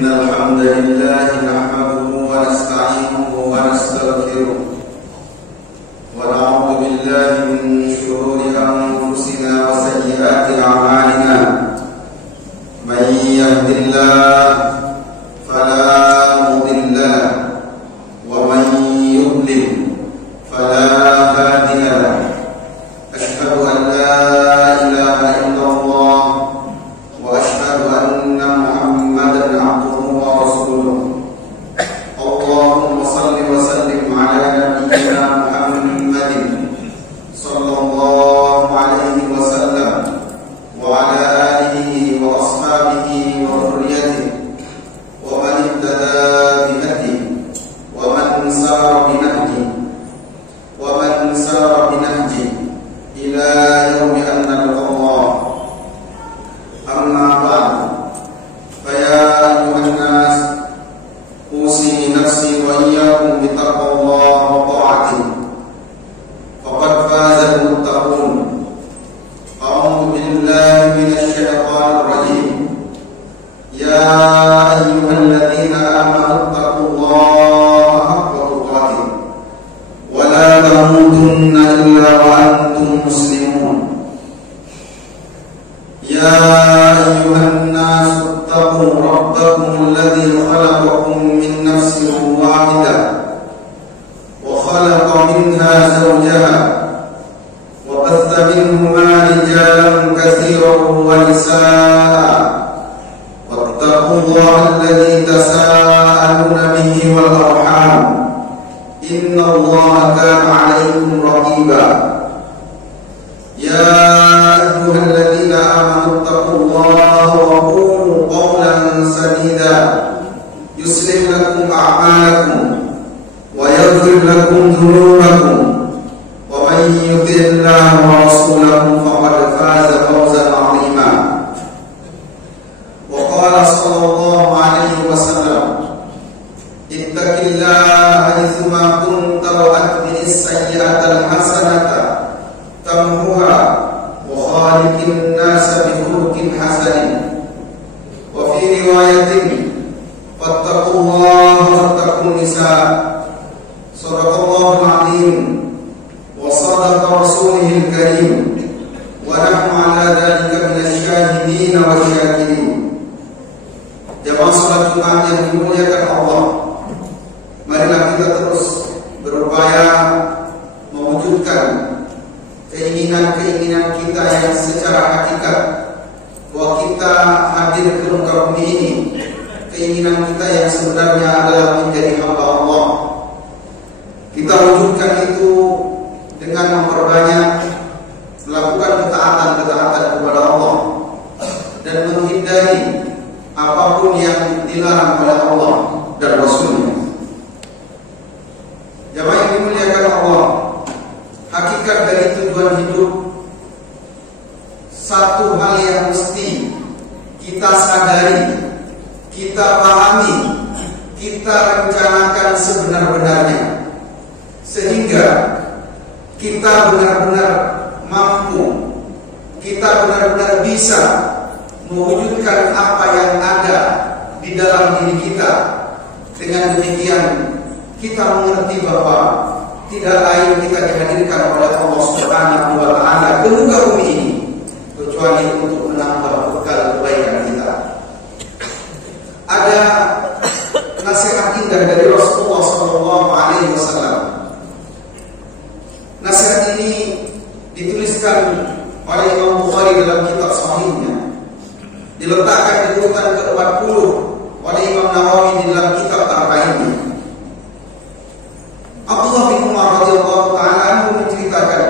إن الحمد لله نحمده ونستعينه ونستغفره ونعوذ بالله من شرور أنفسنا وسيئات أعمالنا من يهد الله فلا مضل له ومن يضلل فلا هادي له أشهد أن لا إله إلا الله وأشهد أن محمدا عبده ورسوله اللهم صل وسلم على نبينا محمد صلى الله عليه وسلم وعلى آله وأصحابه وذريته ومن اهتدى بهديه ومن سار بنهجه إلى يوم أن نلقى الله. أما بعد فيا أيها الناس أوصي نفسي وإياكم بتقوى الله وطاعته فقد فاز المتقون. أعوذ بالله من الشيطان الرجيم. يا أيها الذين آمنوا اتقوا الله حق تقاته ولا تموتن إلا وأنتم مسلمون. يا أيها الناس اتقوا ربكم الذي خلقكم من نفس واحدة وخلق منها زوجها وبث منهما رجالا كثيرا ونساء واتقوا الله الذي تساءلون به والأرحام إن الله كان عليكم رقيبا. يا أيها الذين آمنوا اتقوا الله وقولوا قولا سديدا يصلح لكم أعمالكم ويغفر لكم ذنوبكم ومن يطع الله ورسوله فقد فاز فوزا عظيما. وقال صلى الله عليه وسلم اتق الله حيثما كنت وأتبع السيئة الحسنة تمحها وخالق الناس بخلق حسن. وفي رواية فاتقوا الله واتقوا النساء. صدق الله العظيم وصدق رسوله الكريم ونحن على ذلك من الشاهدين والشاكرين. Jamaah salat Jumat yang dimuliakan Allah, marilah kita terus berupaya mewujudkan keinginan-keinginan kita yang secara hakikat, bahwa kita hadir ke muka bumi ini, keinginan kita yang sebenarnya adalah menjadi hamba Allah. Kita wujudkan itu dengan memperbanyak melakukan ketaatan-ketaatan kepada Allah dan menghindari apapun yang dilarang oleh Allah dan Rasulnya. Jamaah yang dimuliakan Allah, hakikat dari tujuan hidup, satu hal yang mesti kita sadari, kita pahami, kita rencanakan sebenar-benarnya, sehingga kita benar-benar mampu, kita benar-benar bisa mewujudkan apa yang ada di dalam diri kita. Dengan demikian kita mengerti bahwa tidak lain kita dihadirkan oleh Allah Subhanahu wa Ta'ala ke muka bumi ini kecuali untuk menambah bekal kebaikan kita. Ada nasihat indah dari Rasulullah Sallallahu Alaihi Wasallam. Nasihat ini dituliskan oleh Imam Bukhari dalam kitab Sahihnya, diletakkan di urutan ke-40 oleh Imam Nawawi di dalam kitab Arba'innya. Abdullah bin Umar radhiyallahu ta'ala anhu menceritakan,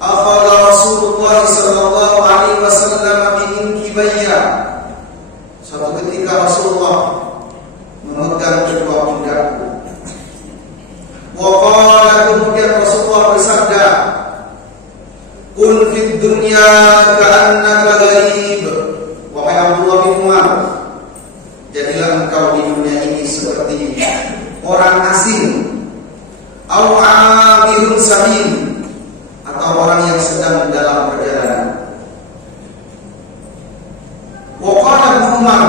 "Aqala Rasulullah sallallahu alaihi wasallam min kibayya." Suatu ketika Rasulullah memegang kedua pundakku. Wa qala, kemudian Rasulullah bersabda, "Kun fid dunya ka'annaka gharib." Wahai Abdullah bin Umar, jadilah engkau di dunia ini seperti orang asing, au abirun sabil, atau orang yang sedang dalam perjalanan. Wa qala Umar,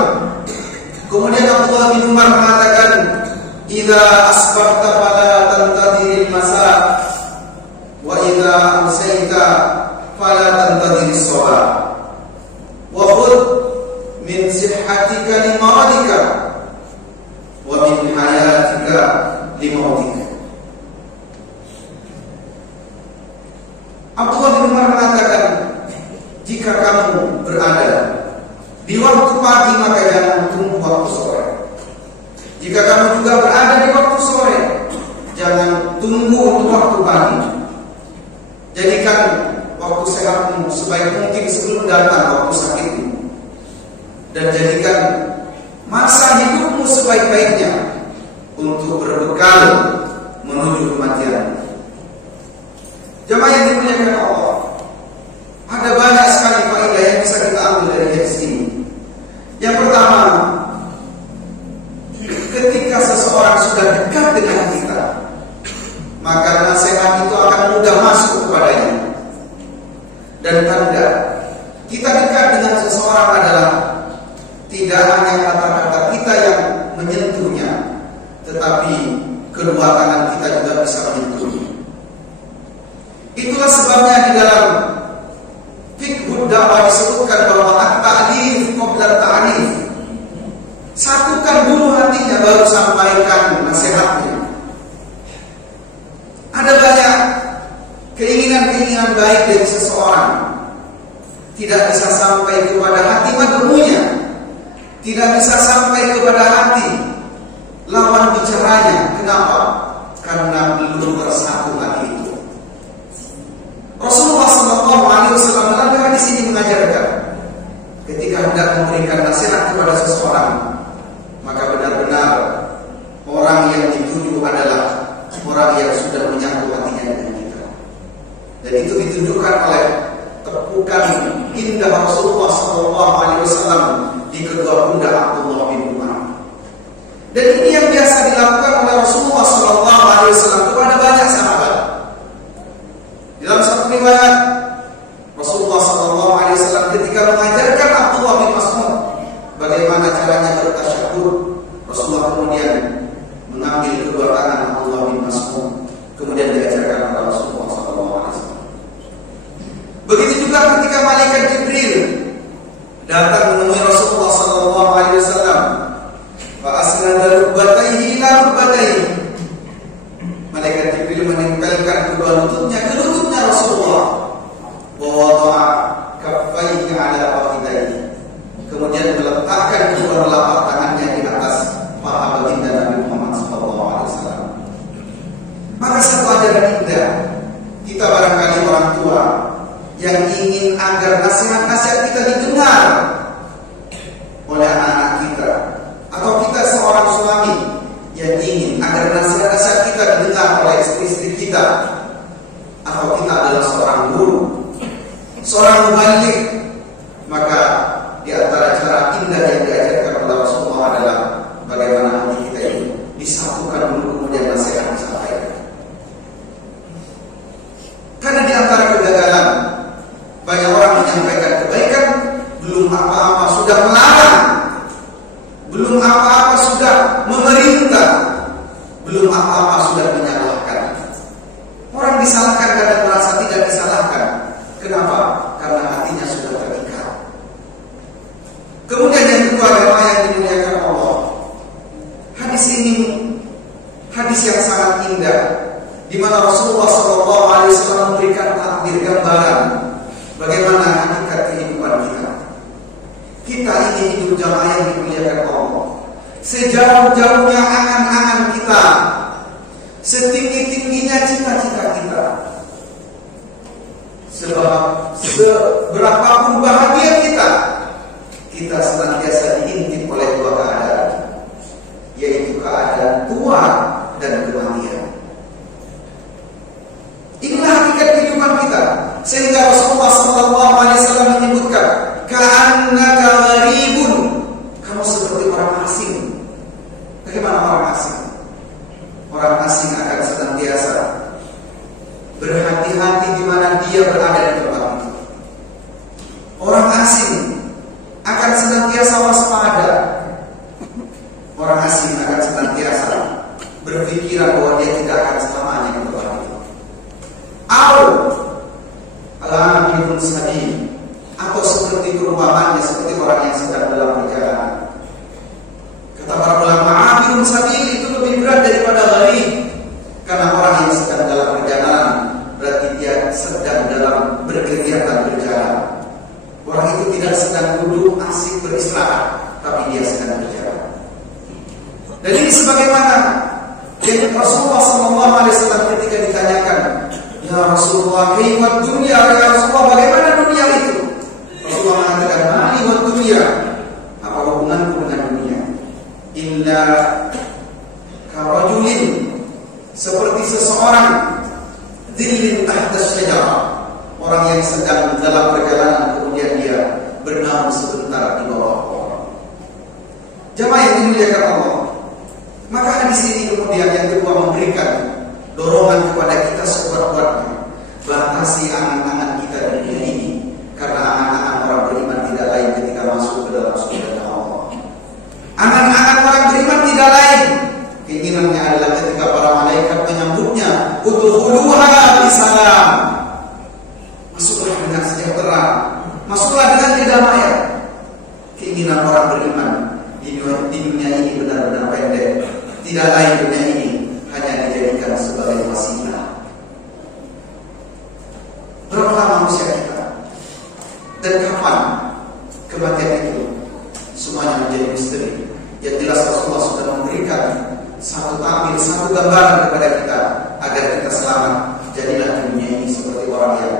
Kemudian Abdullah bin Umar mengatakan, "Idza asbahta fala tantadhiril masa, wa idza amsayta fala tantadhiris sabah. Wa khudh min sihhatika li maradika, wa min hayatika li mautika." Abdullah bin Umar mengatakan, jika kamu berada di waktu pagi maka jangan tunggu waktu sore. Jika kamu juga berada di waktu sore, jangan tunggu untuk waktu pagi. Jadikan waktu sehatmu sebaik mungkin sebelum datang waktu sakitmu, dan jadikan masa hidupmu sebaik-baiknya untuk berbekal menuju kematian. Jemaah yang dimuliakan Allah, ada banyak sekali faedah yang bisa kita ambil dari hadis ini. Yang pertama, ketika seseorang sudah dekat dengan kita, maka nasihat itu akan mudah masuk kepadanya. Dan tanda kita dekat dengan seseorang adalah tidak hanya kata-kata kita yang menyentuhnya, tetapi kedua tangan kita juga bisa menyentuhnya. Itulah sebabnya di dalam fiqh dakwah disebutkan bahwa at-ta'lif qabla at-ta'rif. Satukan dulu hatinya baru sampaikan nasihatnya. Ada banyak keinginan-keinginan baik dari seseorang, tidak bisa sampai kepada hati madhunya, tidak bisa sampai kepada hati lawan bicaranya. Kenapa? Karena belum bersatu hati itu. Rasulullah SAW dalam hadis ini mengajarkan, ketika hendak memberikan nasihat kepada seseorang, maka benar-benar orang yang dituju adalah orang yang sudah menyatu hatinya dengan kita. Dan itu ditunjukkan oleh tepukan indah Rasulullah SAW di kedua pundak Abdullah bin Umar. Dan ini yang biasa dilakukan oleh Rasulullah SAW kepada banyak sahabat. Dalam satu riwayat, Rasulullah SAW ketika mengajarkan Abdullah bin Mas'ud bagaimana caranya bertasyahud, Rasulullah kemudian mengambil kedua tangan Abdullah bin Mas'ud, kemudian diajarkan kepada Rasulullah SAW. Begitu juga ketika malaikat Jibril datang menemui Rasulullah SAW, fa asnada rukbatayhi ila rukbatayhi. Malaikat Jibril menempelkan kedua lututnya ke lututnya Rasulullah, wa wada'a kaffaihi ala fakhidaihi, kemudian meletakkan kedua telapak tangannya di atas paha baginda Nabi Muhammad SAW. Maka satu ajaran indah, kita barangkali orang tua yang ingin agar nasihat-nasihat kita didengar oleh anak-anak kita, atau kita seorang suami yang ingin agar nasihat-nasihat kita didengar oleh istri-istri kita, atau kita adalah seorang guru, seorang muballigh, maka di antara cara indah yang diajarkan oleh Rasulullah adalah bagaimana hati kita itu disatukan dulu, kemudian nasihat disampaikan. Karena di antara kegagalan, banyak orang menyampaikan kebaikan, belum apa-apa sudah melarang, belum apa-apa sudah memerintah, belum apa-apa sudah menyalahkan. Orang disalahkan karena merasa tidak disalahkan. Kenapa? Karena hatinya sudah terikat. Kemudian yang kedua, yang dimuliakan Allah, hadis ini hadis yang sangat indah, di mana Rasulullah SAW memberikan takdir gambaran bagaimana hakikat kehidupan kita. Kita ini hidup jamaah yang dimuliakan Allah. Sejauh-jauhnya angan-angan kita, setinggi-tingginya cita-cita kita, seberapapun bahagia kita, kita senantiasa diintip oleh dua keadaan, yaitu keadaan tua dan kematian. Inilah hakikat kehidupan kita. Sehingga Rasulullah SAW menyebutkan, ka'annaka gharibun, kamu seperti orang asing. Bagaimana orang asing? Orang asing akan senantiasa berhati-hati di mana dia berada di tempat itu. Orang asing akan senantiasa waspada Orang asing akan senantiasa berpikiran bahwa dia tidak akan selamanya di tempat itu. Al-akhirun sabil, atau seperti perumpamannya seperti orang yang sedang dalam perjalanan. Kata para ulama, akhirun sabil itu lebih berat daripada gharib, karena orang yang sedang dalam perjalanan berarti dia sedang dalam berkegiatan berjalan. Orang itu tidak sedang duduk asik beristirahat, tapi dia sedang berjalan. Dan ini sebagaimana yang Rasulullah SAW ketika ditanyakan, ya Rasulullah, kaifa dunia? Ya Rasulullah, bagaimana dunia itu? Rasulullah mengatakan, mali wa dunia, apa hubunganku dengan dunia? Illa karajulin, seperti seseorang dhillin tahta syajarah, orang yang sedang dalam perjalanan kemudian dia bernaung sebentar di bawah pohon. Jemaah yang dimuliakan Allah, maka di sini kemudian yang kedua memberikan dorongan kepada kita sekuat-kuatnya, batasi angan-angan kita di dunia ini, karena angan-angan orang beriman tidak lain ketika masuk ke dalam surga Allah. Angan-angan orang beriman tidak lain, keinginannya adalah ketika para malaikat menyambutnya, udkhuluha bisalam, masuklah dengan sejahtera, masuklah dengan kedamaian. Keinginan orang beriman di dunia ini benar-benar pendek, tidak lain dunia ini hanya dijadikan sebagai wasilah. Berapa lama usia kita? Dan kapan kematian itu? Semuanya menjadi misteri. Yang jelas Rasulullah sudah memberikan satu tampil, satu gambaran kepada kita agar kita selamat. Jadilah dunia ini seperti orang yang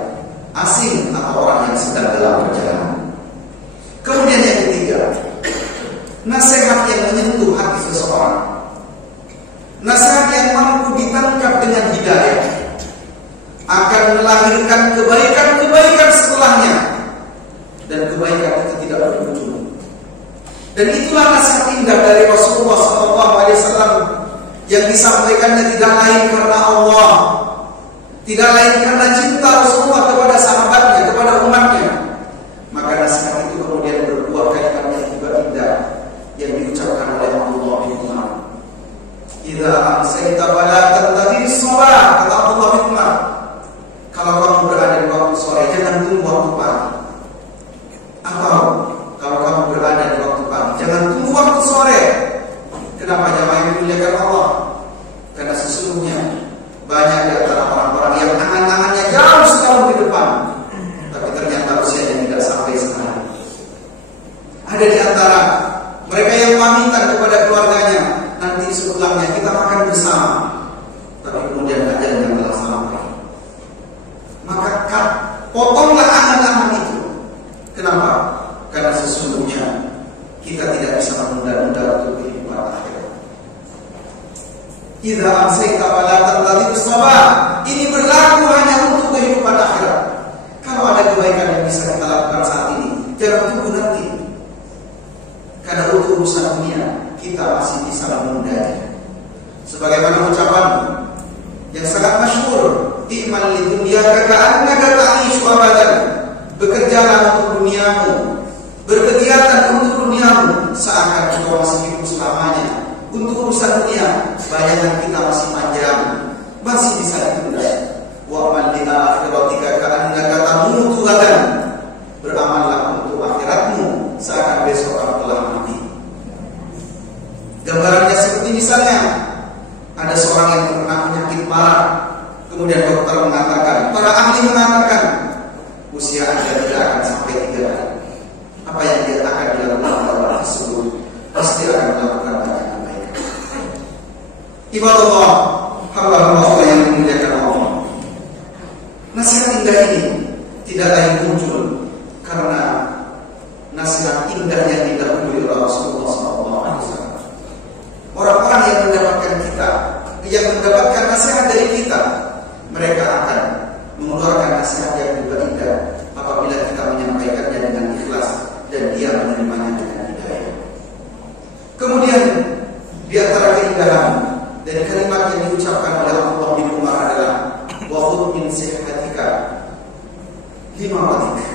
asing atau orang yang sedang dalam perjalanan. Kemudian yang ketiga, nasihat yang menyentuh hati seseorang, nasihat yang mampu ditangkap dengan hidayah, akan melahirkan kebaikan-kebaikan setelahnya, dan kebaikan itu tidak berujung. Dan itulah nasihat indah dari Rasulullah SAW yang disampaikannya tidak lain karena Allah, tidak lain karena cinta Rasulullah kepada sahabatnya, kepada umatnya. Maka nasihat itu kemudian berbuah kalimat yang juga indah yang diucapkan oleh Abdullah bin Umar. Idza amsayta fala tantadhir shalah, kata Abdullah bin Umar, kalau kamu berada di waktu sore jangan tunggu waktu pagi. Atau kalau kamu berada di waktu pagi jangan tunggu waktu sore. Kenapa jamaah yang dimuliakan Allah? Karena sesungguhnya banyak di antara orang-orang yang angan-angannya jauh setahun di depan, tapi ternyata usianya tidak sampai setahun. Ada di antara mereka yang pamitan kepada keluarganya, nanti sepulangnya kita makan bersama, tapi kemudian ajalnya telah sampai. Maka potonglah angan-angan itu. Kenapa? Karena sesungguhnya kita tidak bisa menunda-nunda untuk kehidupan akhirat. Idza amsayta fala tantadhir shalah, ini berlaku hanya untuk kehidupan akhirat. Kalau ada kebaikan yang bisa kita lakukan saat ini, jangan tunggu nanti. Karena untuk urusan dunia kita masih bisa menundanya. Sebagaimana ucapan yang sangat masyhur, i'mal lidunyaka ka'annaka ta'ishu abadan, bekerjalah untuk duniamu, berkegiatan untuk duniamu seakan engkau masih hidup selamanya. Untuk urusan dunia, bayangan kita masih panjang, masih bisa ditunda. Wa'mal li akhiratika ka'annaka tamutu ghadan, beramallah untuk akhiratmu seakan besok kamu telah mati. Gambarannya seperti misalnya ada seorang yang terkena penyakit parah, kemudian dokter mengatakan, para ahli mengatakan usia Anda tidak akan sampai 3 hari. Apa yang dia akan dilakukan pada orang tersebut? Pasti akan melakukan banyak kebaikan. Ibadallah, hamba-hamba Allah yang dimuliakan Allah, nasihat indah ini tidak lain muncul karena nasihat indah yang didahului oleh Rasulullah SAW. Orang-orang yang mendapatkan nasihat dari kita, mereka akan mengeluarkan nasihat yang juga indah apabila kita menyampaikannya dengan ikhlas dan dia menerimanya dengan hidayah. Kemudian di antara keindahan dari kalimat yang diucapkan oleh Abdullah bin Umar adalah wa khudh min sihhatika limaratik.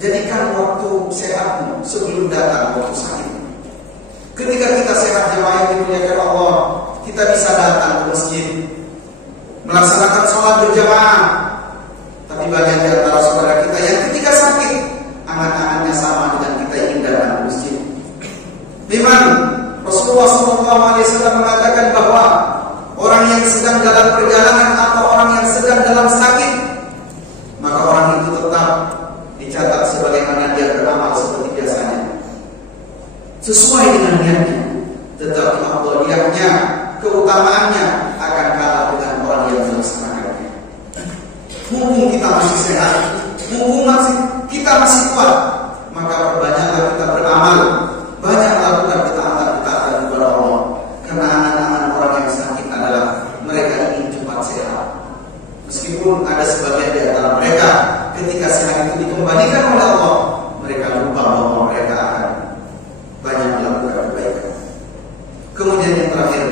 Jadikan waktu sehatmu sebelum datang waktu sakit. Ketika kita sehat jemaah yang dimuliakan Allah, kita bisa datang ke masjid, melaksanakan sholat berjamaah. Tapi banyak di antara saudara kita yang ketika sakit, angan-angannya sama dengan kita ingin datang ke masjid. Memang Rasulullah SAW mengatakan bahwa orang yang sedang dalam perjalanan atau orang yang sedang dalam sakit, maka orang itu tetap dicatat sebagaimana dia beramal seperti biasanya, sesuai dengan niatnya. Tetapi afdhaliyahnya, keutamaannya akan kalah dengan orang yang melaksanakannya. Mumpung kita masih sehat, mumpung kita masih kuat, maka perbanyaklah kita beramal, banyak lakukan ketaatan kepada Allah. Karena anak-anak orang yang sakit adalah mereka ingin cepat sehat. Meskipun ada sebagian di antara mereka ketika sehat itu dikembalikan oleh Allah, mereka lupa bahwa mereka akan banyak melakukan kebaikan. Kemudian yang terakhir,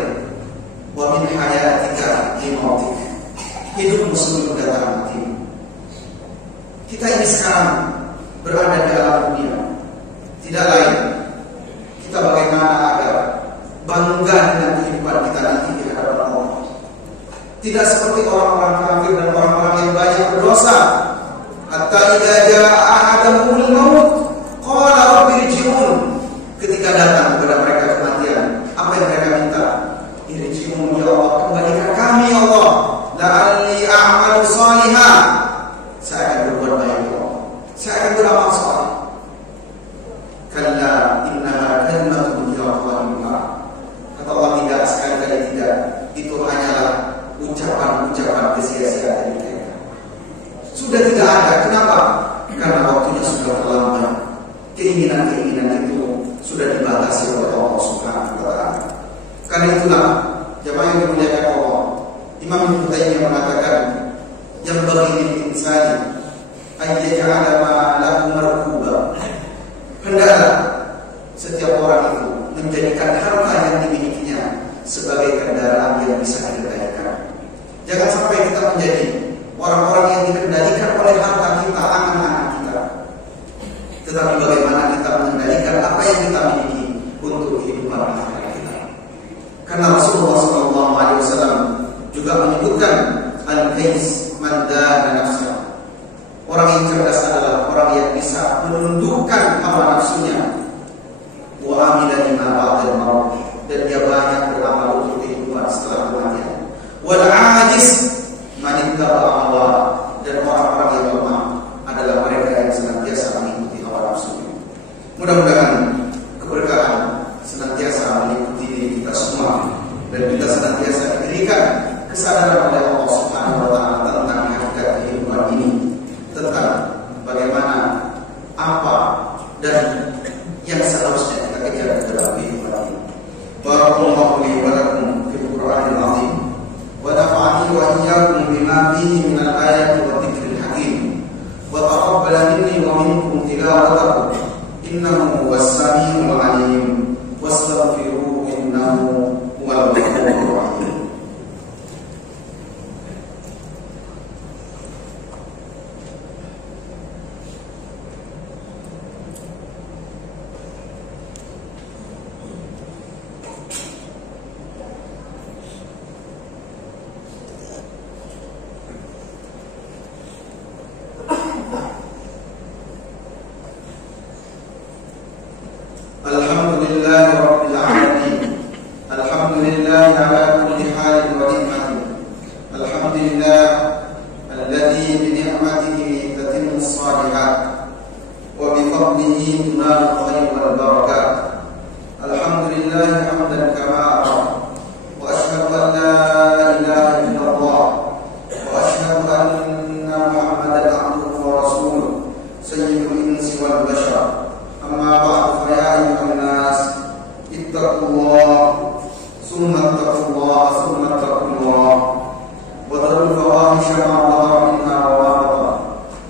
wa min hayatika limautik, hidupmu sebelum datang mati. Kita ini sekarang berada di alam dunia, tidak lain kita bagaimana agar bangga dengan kehidupan kita nanti di hadapan Allah. Tidak seperti orang-orang kafir dan orang-orang yang banyak berdosa. Hatta idza jaa ahadahumul maut qala rabbi irji'un. Ketika datang kepada mereka kematian, apa yang mereka minta? Irji'un, ya Allah, kembalikan kami ya Allah, la'alli a'malu salihah. Saya akan berbuat baik ya Allah, saya akan beramal saleh. Kalla innaha kalimatun yaqulha. Kata Allah, tidak, sekali-kali tidak. Itu hanyalah ucapan-ucapan kesia-sia dari mereka. Sudah tidak ada. Kenapa? Karena waktunya sudah terlambat. Keinginan-keinginan itu sudah dibatasi oleh Allah Subhanahu wa Ta'ala. Karena itulah jemaah yang dimuliakan Allah, Imam Ibnu Taimiyah mengatakan, yang bagi insani ayyaj'ala ma lahu markuba. Hendaklah setiap orang itu menjadikan harta yang dimilikinya sebagai kendaraan yang bisa dikendalikan. Jangan sampai kita menjadi orang-orang yang dikendalikan oleh harta kita, angan-angan kita. Tetapi bagaimana kita mengendalikan apa yang kita miliki untuk kehidupan akhirat kita. Karena Rasulullah SAW juga menyebutkan al-qais man dana nafsah. Orang yang cerdas adalah orang yang bisa menundukkan hawa nafsunya, wa amila lima ba'dal maut, dan dia banyak beramal untuk kehidupan setelah kematian. Wal ajiz man ittaba'a hawa, dan orang-orang yang lemah adalah mereka yang senantiasa mengikuti hawa nafsunya. Mudah-mudahan keberkahan senantiasa mengikuti diri kita semua, dan kita senantiasa diberikan kesadaran oleh Allah Subhanahu wa Ta'ala tentang hakikat kehidupan ini, tentang bagaimana, apa, dan yang seharusnya kita kejar dalam kehidupan ini. Barakallahu li wa lakum fil Qur'anil azim, wa nafa'ani wa iyyakum bima fihi min al-ayati wa dhikril hakim, wa taqabbala minni wa minkum tilawatahu, innahu huwas samiul alim, wastaghfiruhu innahu huwal ghafurur rahim. Alhamdulillahi rabbil alamin. Alhamdulillahi ala kulli halin wa ni'matin. Alhamdulillah alladzi bi ni'matihi tatimmu as-salihat wa bi fadlihi tunalu al-khair wal barakat. Alhamdulillahi hamdan kama wa ashhadu an la ilaha illallah wa ashhadu anna Muhammadan abduhu wa rasuluh sayyidul insi wal bashar. Amma ba'du, fa ya ayyuhan nas ittaqullah summa ittaqullah wa dharul fawahisha ma dhahara minha wa ma batan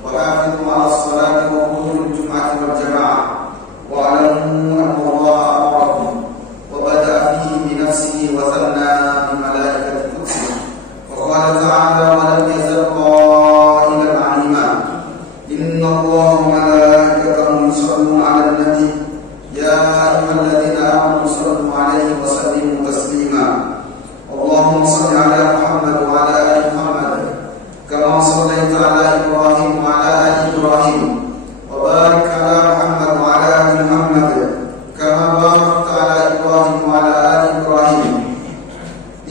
wa hafidhu 'ala as-salati wa huduril jum'ati wal jama'ah wa 'alamu anna Allah amarakum wa bada'a fihi bi nafsihi wa thanna bi malaikati qudsihi wa qala ta'ala wa lam yazal qailan 'alima inna Allah wa malaikatahu yusalluna 'alan nabi ya ayyuhalladzina amanu sallu صل على محمد وعلى آل محمد كما صليت على إبراهيم وعلى آل إبراهيم وبارك على محمد وعلى آل محمد كما باركت على إبراهيم وعلى آل إبراهيم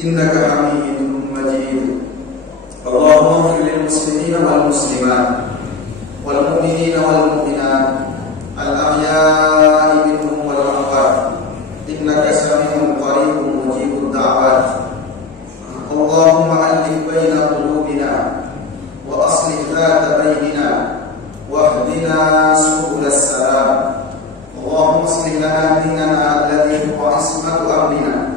إنك حميد مجيد. اللهم اغفر للمسلمين والمسلمات والمؤمنين والمؤمنات الأحياء منهم والأموات إنك سميع قريب مجيب الدعوات. اللهم ألف بين قلوبنا وأصلح ذات بيننا واهدنا سبل السلام. اللهم اصلح لنا ديننا الذي هو عصمة أمرنا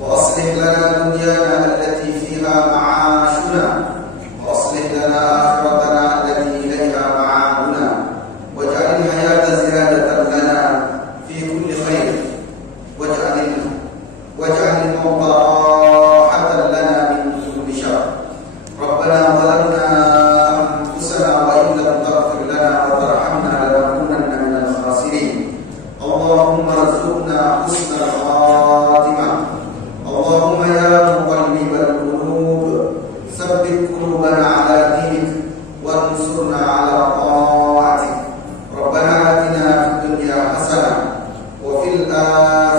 وأصلح لنا دنيانا التي فيها معاشنا وأصلح لنا آخرتنا التي إليها معادنا واجعل الحياة زيادة لنا في كل خير واجعل الموت راحة لنا من كل شر. ربنا ظلمنا أنفسنا وإن لم تغفر لنا وترحمنا لنكونن من الخاسرين. اللهم ارزقنا حسن الخاتمة. اللهم يا مقلب القلوب ثبت قلوبنا على دينك وانصرنا على طاعتك. ربنا آتنا في الدنيا حسنة وفي الآخرة